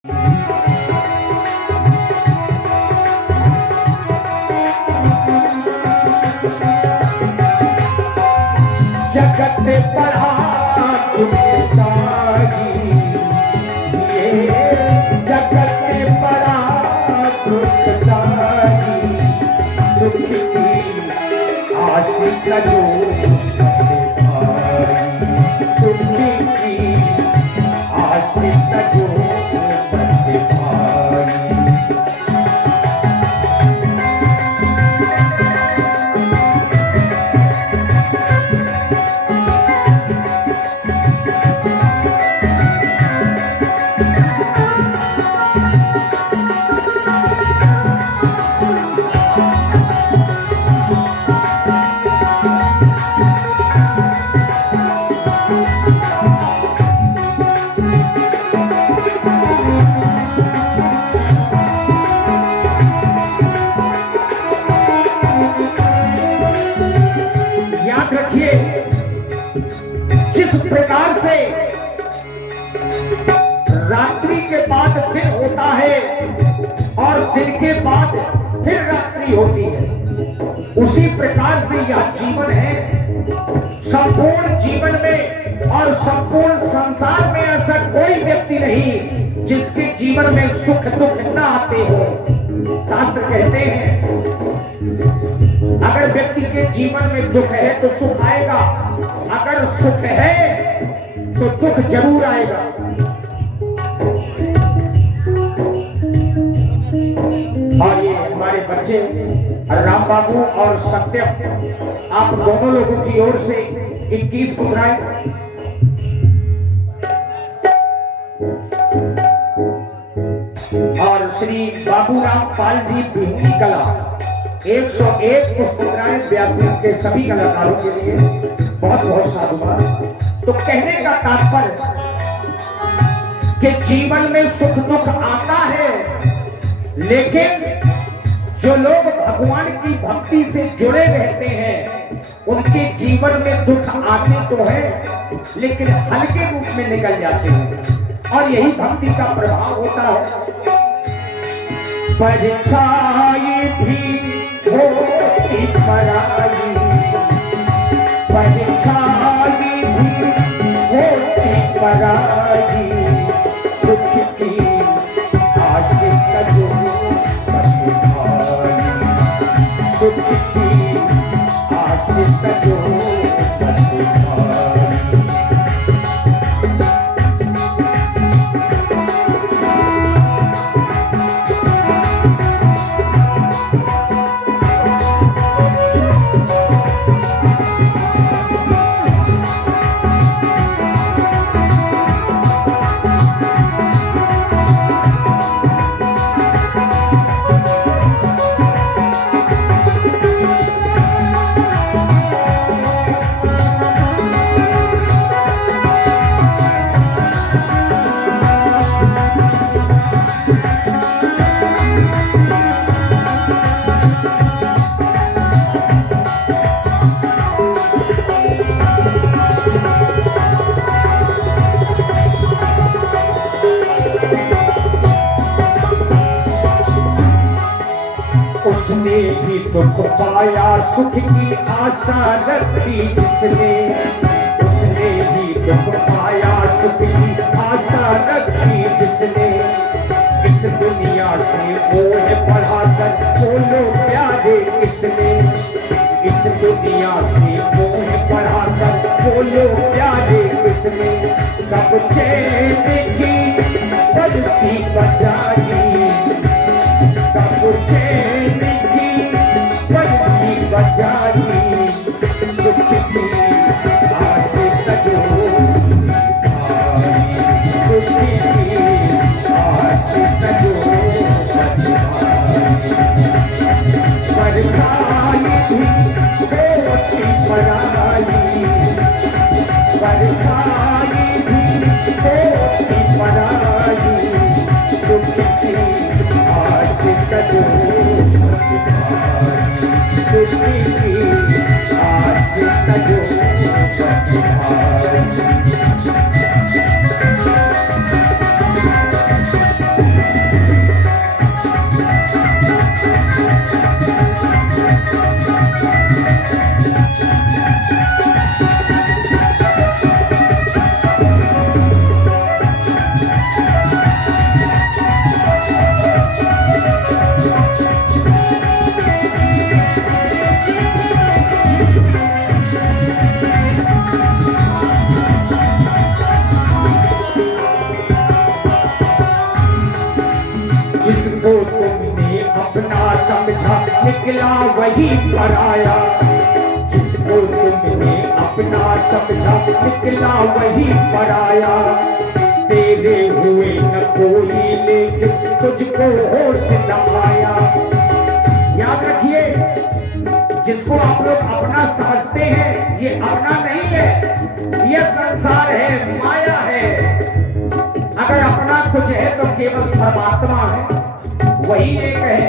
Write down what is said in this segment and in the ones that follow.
जगत पढ़ा दुखदाई, ये जगत पढ़ा दुखदाई, सुख की आस करो भाई, सुख की आस करो भाई। जिस प्रकार से रात्रि के बाद दिन होता है और दिन के बाद फिर रात्रि होती है, उसी प्रकार से यह जीवन है। संपूर्ण जीवन में और संपूर्ण संसार में ऐसा कोई व्यक्ति नहीं जिसके जीवन में सुख दुख न आते हो। शास्त्र कहते हैं अगर व्यक्ति के जीवन में दुख है तो सुख आएगा, अगर सुख है तो दुख जरूर आएगा। और ये हमारे बच्चे राम बाबू और सत्यम, आप दोनों लोगों की ओर से 21 मुद्राएं। और श्री बाबूराम पाल जी बिहूनी कला 101 मुद्राएं व्यासपीठ के सभी कलाकारों के लिए बहुत बहुत साधुवाद। तो कहने का तात्पर्य कि जीवन में सुख दुख आता है, लेकिन जो लोग भगवान की भक्ति से जुड़े रहते हैं उनके जीवन में दुख आते तो है लेकिन हल्के रूप में निकल जाते हैं, और यही भक्ति का प्रभाव होता है। परछाई भी होती पराई, परछाई भी होती पराई, सुख की आस करो भाई, सुख की आस करो भाई। उसने भी दुख पाया सुख की आशा रखी जिसने, उसने भी दुख पाया सुख की आशा रखी जिसने, इस दुनिया से मोह बढ़ाकर बोलो प्यारे किसने, इस दुनिया से मोह बढ़ाकर बोलो प्यारे किसने, कब चैन की बरसी बजाई, कब चैन बजाई, सुख की आस करो भाई, सुख की आस करो भाई। परछाई भी होती पराई, परछाई भी होती पराई, सुख की आस करो भाई, सुख की आस करो भाई। जिसको तुमने अपना समझा निकला वही पराया, जिसको तुमने अपना समझा निकला वही पराया। तेरे हुए न कोई लेकिन तुझको होश न आया। याद रखिए, जिसको आप लोग अपना समझते हैं ये अपना नहीं है, ये संसार है, माया है। अगर अपना कुछ है तो केवल परमात्मा है, वही एक है।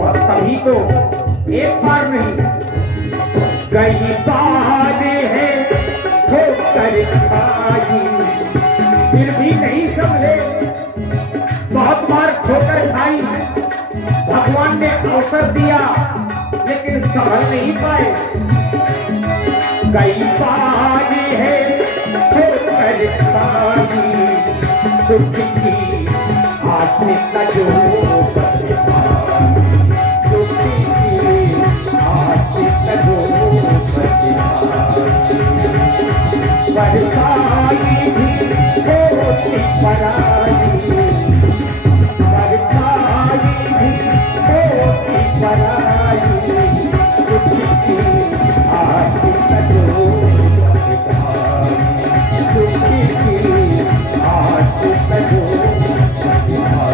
और तभी तो एक बार नहीं कई बार है ठोकर खाई, फिर भी नहीं संभले। बहुत बार ठोकर खाई, भगवान ने अवसर दिया लेकिन संभल नहीं पाए। कई बार है ठोकर खाई, सुख की आस का जो बचेगा, सुख की आस का जो बचेगा। परछाई भी होती पराई, परछाई भी होती पराई, सुख की आस का जो बचेगा, सुख की आस का जो बचेगा।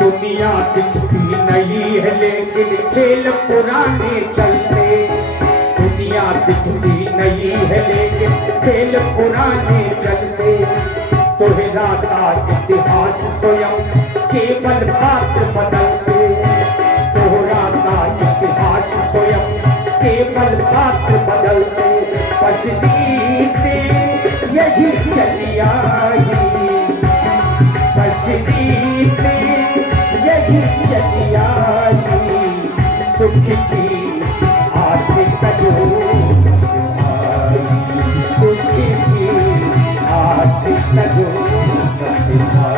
दुनिया दिखती नहीं है लेकिन खेल पुराने चलते, दुनिया दिखती नहीं है लेकिन खेल पुराने चलते। दोहराता इतिहास स्वयं केवल पात्र बदलते, दोहराता इतिहास स्वयं केवल पात्र बदलते। बस रीते यही चली आई, बस रीते यही चली आई, सुख की आस का जो बचेगा, सुख की आस का जो बचेगा।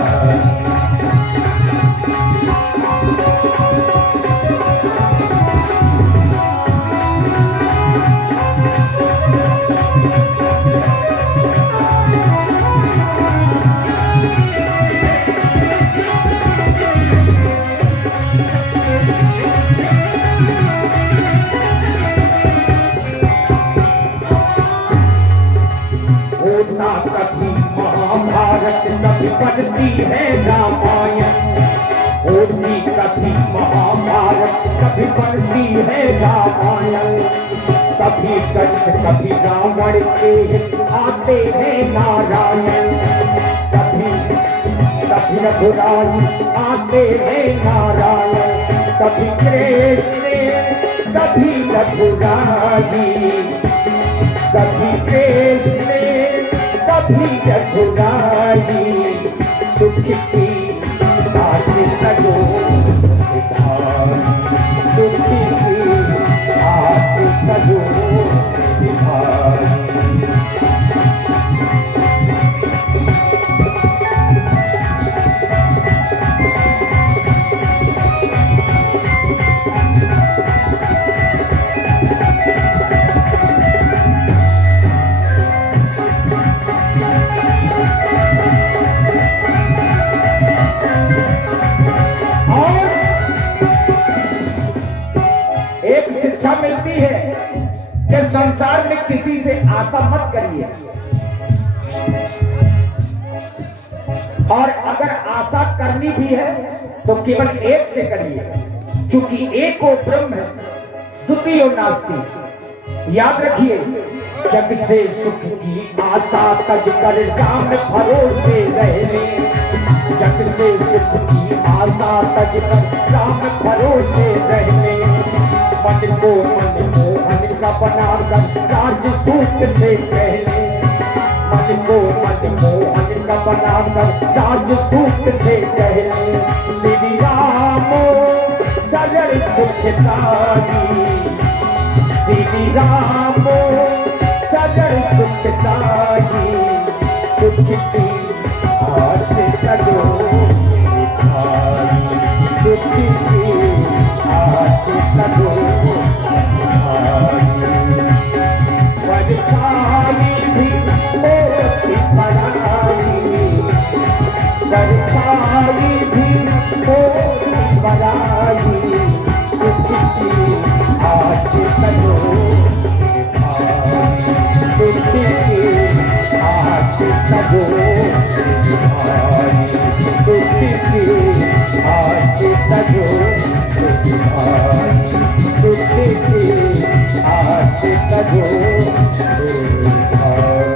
कभी महाभारत कभी पढ़ती है रामायण, होती कभी महाभारत कभी पढ़ती है रामायण। कभी कंस कभी रावण के आते हैं नारायण, कभी कभी रघुराई आते हैं नारायण। कभी कृष्ण कभी रघुराई, कभी कृष्ण कभी रघुराई, सुख की आस का जो बचेगा, सुख की आस का जो बचेगा। मिलती है कि संसार में किसी से आशा मत करिए, और अगर आशा करनी भी है तो केवल एक से करिए, क्योंकि एक वो ब्रह्म है, द्वितीय नास्ति। याद रखिए, जग से सुख की आशा तज कर राम भरोसे रहने, जग से सुख की आशा तज कर राम भरोसे रहने, मन को मोहन का बनाकर राज सूत से कहले, मन को मोहन का बनाकर राज सूत से कहले, श्री राम सरल सुखदाई, श्री राम सरल सुखदाई, सुख की आस करो भाई, सुख की आस करो भाई, परछाई भी होती पराई, परछाई भी होती पराई, सुख की आस करो भाई, सुख की आस करो भाई, सुख की आस करो भाई, सुख की आस करो भाई।